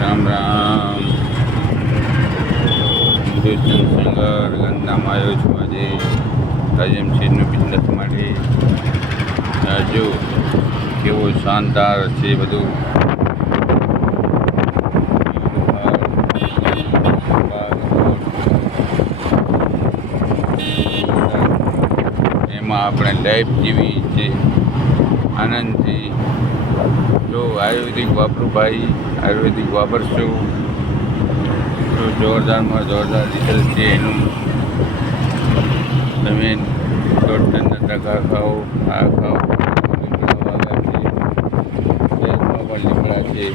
રામ રામ. દેવચંદ સંગર ગાંધીધામ આવ્યો છું આજે રાજમશીરનો બિઝનેસ માટે. જો કેવો શાનદાર છે બધું. એમાં આપણે લાઈફ જીવી છે આનંદથી. જો આયુર્વેદિક વાપરું ભાઈ, આયુર્વેદિક વાપરશું તો જોરદારમાં જોરદાર રિઝલ્ટ છે એનું. તમે દોઢ ટકા ખાઓ, આ ખાઓ. લીમડા પણ લીમડા છે,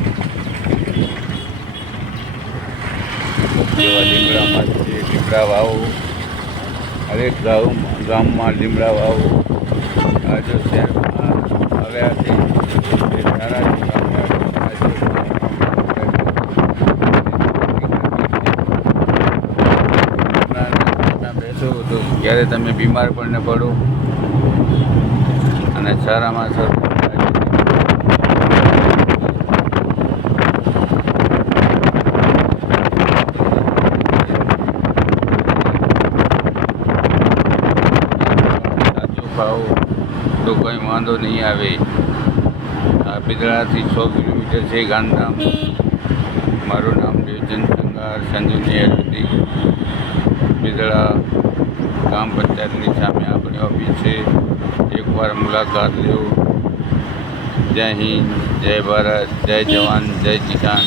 જેવા લીમડામાં છે લીમડા વાવો. હરેક ગામમાં લીમડા વાવો. આ જો શહેરમાં આવ્યા છે એ સારા બેસો તો ક્યારે તમે બીમાર પણ ન પડો અને સારામાં સારું. ખાઓ તો કંઈ વાંધો નહીં આવે. આ બિદડાથી 100 કિલોમીટર છે ગાંધીધામ. મારું નામ દેવચંદ સંગાર, સંજીવની આયુર્વેદિક, બિદડા ગ્રામ પંચાયતની સામે આપણી ઓફિસ છે. એકવાર મુલાકાત લો. જય હિન્દ, જય ભારત, જય જવાન, જય કિસાન.